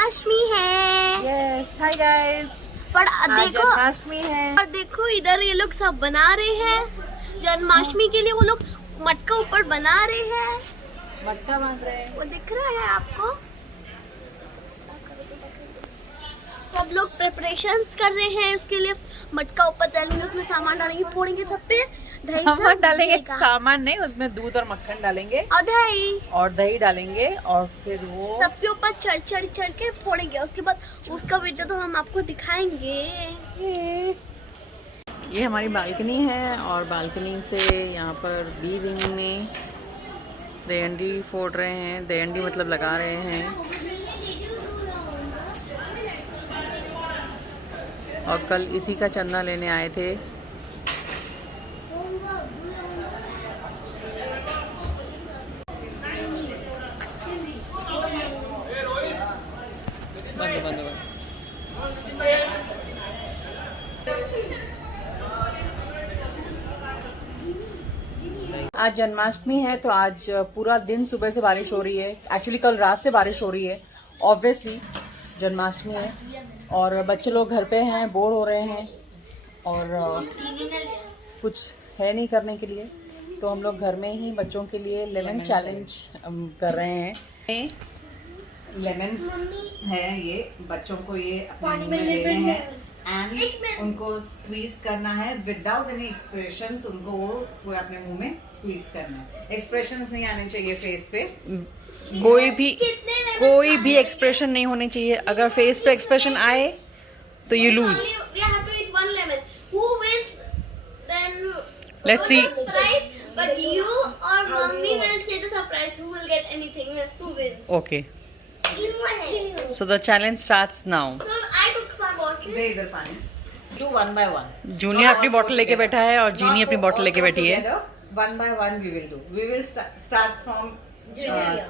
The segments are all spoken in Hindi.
जन्माष्टमी है। Yes, hi guys. पर आज देखो जन्माष्टमी है। और देखो इधर ये लोग सब बना रहे हैं जन्माष्टमी के लिए। वो लोग मटका ऊपर बना रहे हैं, मटका बांध रहे हैं। वो दिख रहा है आपको। सब लोग प्रिपरेशंस कर रहे हैं उसके लिए। मटका ऊपर डालेंगे, उसमें सामान डालेंगे, फोड़ेंगे सब पे। दही सामान डालेंगे, का। सामान नहीं, उसमें दूध और मक्खन डालेंगे और दही डालेंगे और फिर वो सबके ऊपर चढ़ के फोड़ेंगे। उसके बाद उसका वीडियो तो हम आपको दिखाएंगे। ये हमारी बालकनी है और बालकनी से यहाँ पर बी विंग में दहीहंडी फोड़ रहे हैं। दहीहंडी मतलब लगा रहे हैं। और कल इसी का चंदा लेने आए थे। बंद बंद बंद। आज जन्माष्टमी है तो आज पूरा दिन सुबह से बारिश हो रही है। एक्चुअली कल रात से बारिश हो रही है। ऑब्वियसली जन्माष्टमी है और बच्चे लोग घर पे हैं, बोर हो रहे हैं और कुछ है नहीं करने के लिए, तो हम लोग घर में ही बच्चों के लिए लेमन चैलेंज कर रहे हैं। लेमन्स है ये, बच्चों को ये अपने मुंह में लेने हैं एंड उनको स्क्वीज करना है विदाउट एनी एक्सप्रेशंस। उनको वो पूरा अपने मुंह में स्क्वीज करना है। एक्सप्रेशंस नहीं आने चाहिए फेस पे, कोई भी एक्सप्रेशन नहीं होने चाहिए। अगर फेस पे एक्सप्रेशन आए तो you lose. Let's see. But you or mommy will say the surprise. Who will get anything? Who wins? Okay. So the challenge starts now. So I took my bottle. दे इधर पानी। Do one by one. Junior अपनी बॉटल लेके बैठा है और जीनी अपनी बॉटल लेके बैठी है। One by one we will do. We will start from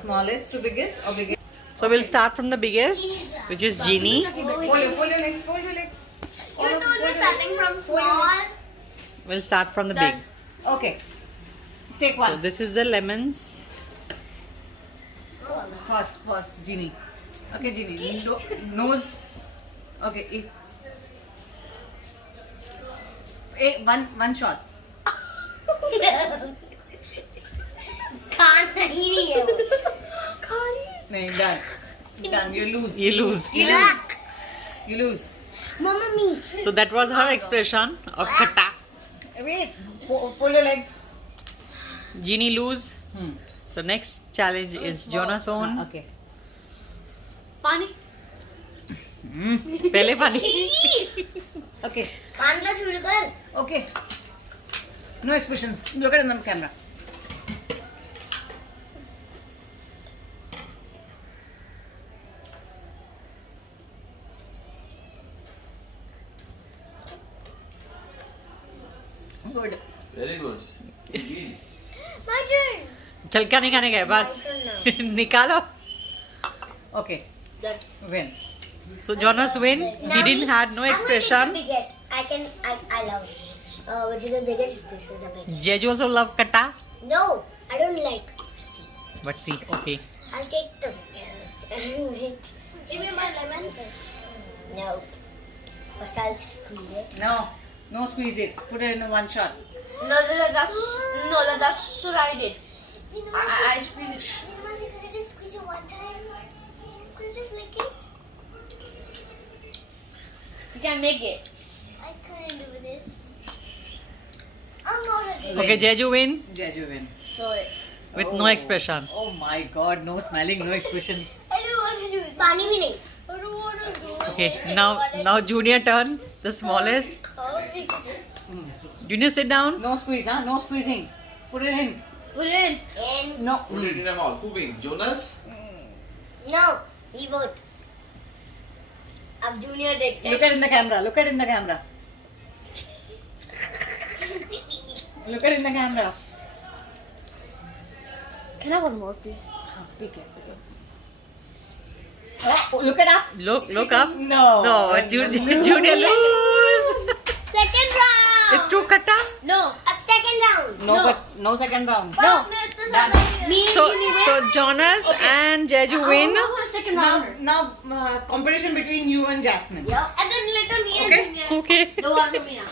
smallest to biggest or biggest. So we'll start from the biggest, which is Jeannie. Fold your legs. Fold your legs. You told me starting from small. We'll start from the big. Okay. Take one. So this is the lemons. First, Jeannie. Okay, Jeannie. Nose. Okay. One shot. Can't नहीं है वो। नहीं, done. You lose. You lose. Mama me. So that was her expression of khatta. Wait. Pull your legs. Jeannie lose. So next challenge is Jonas own. Okay. पानी। पहले पानी. Okay. खाना शुरू कर। Okay. No expressions. Look at the camera. Good. Very good. My turn. चल क्या निकालने गए बस निकालो. Okay. Win. So Jonas win. He didn't had no expression. Biggest. I love. Which is the biggest? This is the biggest. Jeju also love khatta. No, I don't like. But see, okay. I'll take the biggest. Give me my lemon. No. First I'll squeeze it. No squeeze it. Put it in one shot. That's what I did. I squeeze it. Could I just squeeze it one time? Could I just lick it? You can make it. I couldn't do this. I'm not a good. Okay, Jeju win Jeju win. So it. with no expression. Oh my God! No smiling, no expression. I don't want to do it. पानी भी नहीं. I don't want to do it. Okay, now Junior turn, the smallest. Junior sit down. No squeeze, huh? No squeezing. Put it in. Put it in. And No. Put it in the mouth. Who wins? Jonas? no, we both. अब Junior देखते Look at in the camera. Look at in the camera. Look at in the camera. Can I have one more, please? Take it. Oh, look it up. Look up. No. No, Junior lose. Second round. It's too khatta. No. Second round. No, but no second round. No. Done. So Jonas and Jeju win. Now competition between you and Jasmine. Yeah. And then later me and Okay. Junior. Okay. No one for me now.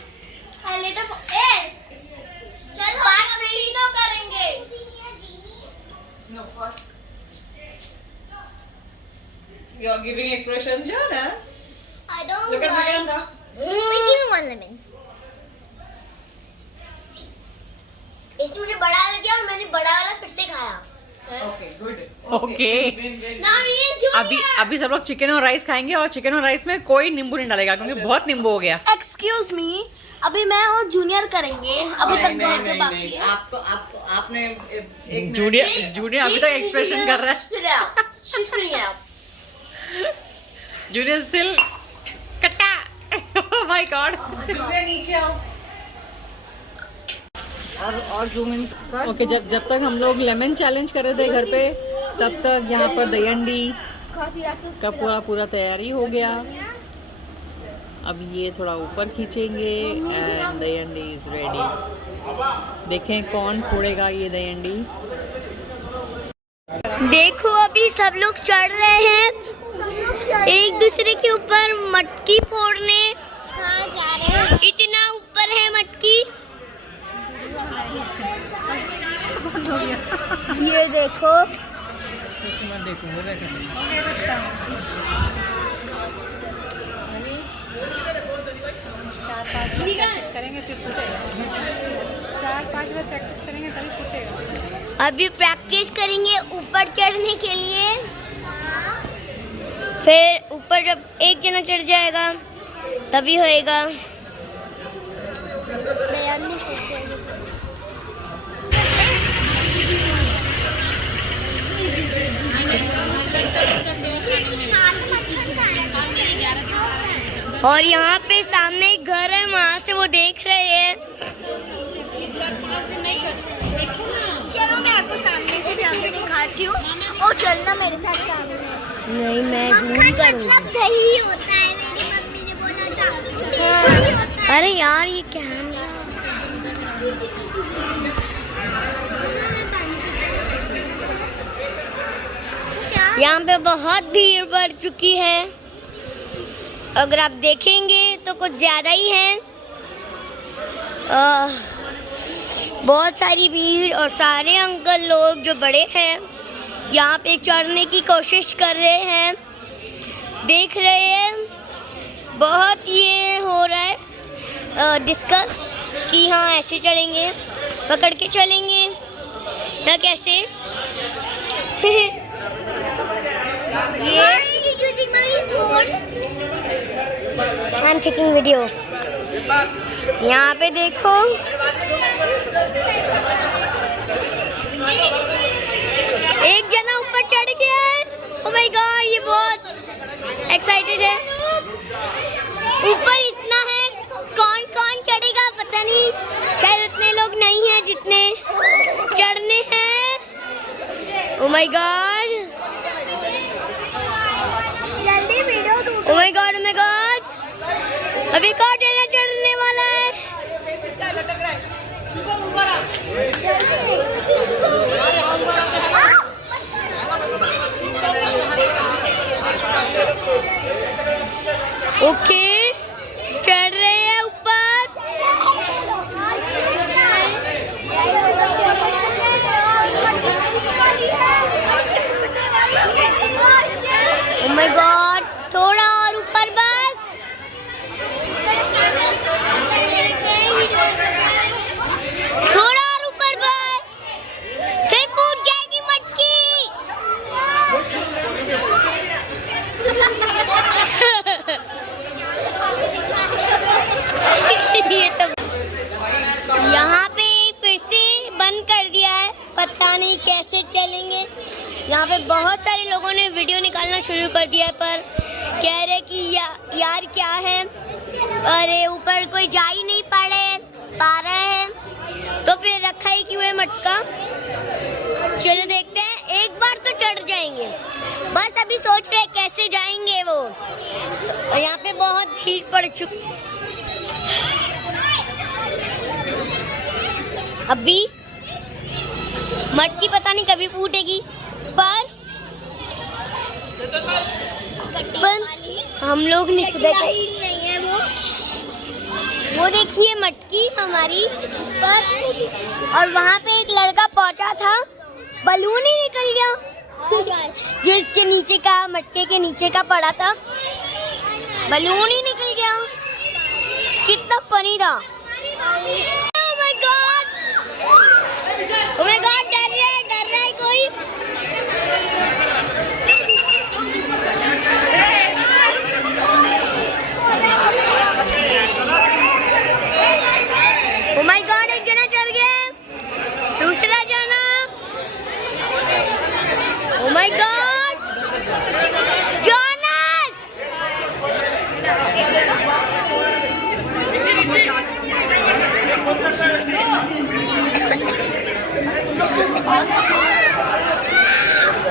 And later for चल बात नहीं तो करेंगे. No, first. You're giving expression, Jonas. I don't Look at my camera. Wait, give me one lemon. इसने मुझे बड़ा लग गया और मैंने बड़ा वाला फिर से खाया. Okay, good. Okay. Win. Now me and Junior. अभी सब लोग चिकन और राइस खाएंगे और चिकन और राइस में कोई नींबू नहीं डालेगा क्योंकि बहुत नींबू हो गया. Excuse me. अभी मैं और जूनियर करेंगे. अभी तक बहुत बाकी है. आपने एक जूनियर अभी तक एक्सप्रेशन कर रहा है. She's spitting it out. Junior still कट्टा. Oh my God. जूनियर नीचे आओ. और जूम इन. ओके, जब तक हम लोग लेमन चैलेंज कर रहे थे घर पे तब तक यहाँ पर दहीहंडी का पूरा तैयारी हो गया. अब ये थोड़ा ऊपर खींचेंगे एंड दहीहंडी इज रेडी. देखें कौन फोड़ेगा ये दहीहंडी. देखो अभी सब लोग चढ़ रहे हैं एक दूसरे के ऊपर मटकी फोड़ने. इतना ऊपर है मटकी. ये देखो. अभी प्रैक्टिस करेंगे ऊपर चढ़ने के लिए. फिर ऊपर जब एक जना चढ़ जाएगा तभी होएगा. और यहाँ पे सामने एक घर है वहाँ से वो देख रहे हैं. चलो मैं आपको सामने से जाकर दिखाती हूँ. और चलना मेरे साथ सामने. नहीं मैं घूम करूँगी. दही होता है मेरी मम्मी ने बोला था. अरे यार ये कैमरा. यहाँ पे बहुत भीड़ बढ़ चुकी है. अगर आप देखेंगे तो कुछ ज़्यादा ही है. बहुत सारी भीड़ और सारे अंकल लोग जो बड़े हैं यहाँ पे चढ़ने की कोशिश कर रहे हैं. देख रहे हैं बहुत ये हो रहा है डिस्कस कि हाँ ऐसे चढ़ेंगे, पकड़ के चलेंगे या कैसे. I'm taking video. यहाँ पे देखो एक जना ऊपर चढ़ गया है. Oh my God, ये बहुत एक्साइटेड है. ऊपर इतना है कौन कौन चढ़ेगा पता नहीं. शायद उतने लोग नहीं हैं जितने चढ़ने हैं. Oh my God. Oh my God, oh my God. अभी कौन जना चढ़ने वाला है. ओके चढ़ रहे हैं ऊपर. Oh my God, थोड़ा और ऊपर बस. थोड़ा और ऊपर बस. फिर फूट जाएगी मटकी. ये तो यहाँ पे फिर से बंद कर दिया है. पता नहीं कैसे चलेंगे. यहाँ पे बहुत सारे लोगों ने वीडियो निकालना शुरू कर दिया है पर कह रहे कि यार क्या है. अरे ऊपर कोई जा ही नहीं पा रहा है तो फिर रखा ही क्यों है मटका. चलो देखते हैं. एक बार तो चढ़ जाएंगे. बस अभी सोच रहे कैसे जाएंगे वो. यहाँ पे बहुत भीड़ पड़ चुकी. अभी मटकी पता नहीं कभी फूटेगी, पर हम लोग ने सुबह नहीं है वो देखिए मटकी हमारी पर, और वहाँ पे एक लड़का पहुँचा था, बलून ही निकल गया जो इसके नीचे का मटके के नीचे का पड़ा था, बलून ही निकल गया। कितना फनी था। Oh my God! Oh my God! डर रहा है कोई। Oh my God! एक जना चढ़ गया, दूसरा जना। Oh my God! जोनस!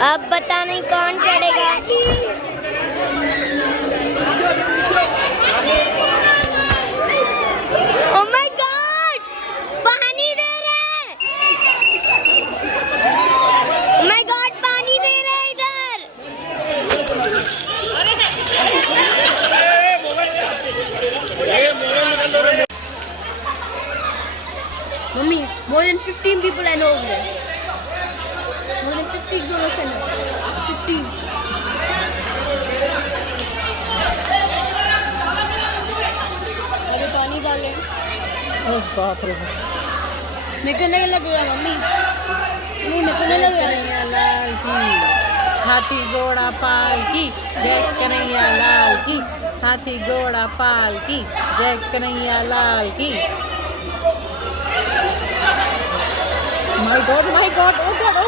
अब पता नहीं कौन चढ़ेगा। Oh my God! पानी दे रहे। Oh my God! पानी दे रहे इधर। Mummy, more than 15 people I know over there. More than 50 grown-ups I know. 15. अभी पानी डाले। बाप रे मेरे को नहीं लगेगा मम्मी। मम्मी मेरे को नहीं लगेगा। लाल की हाथी घोड़ा पाल की जय कन्हैया लाल की, हाथी घोड़ा पाल की जय कन्हैया लाल की। My God, oh God!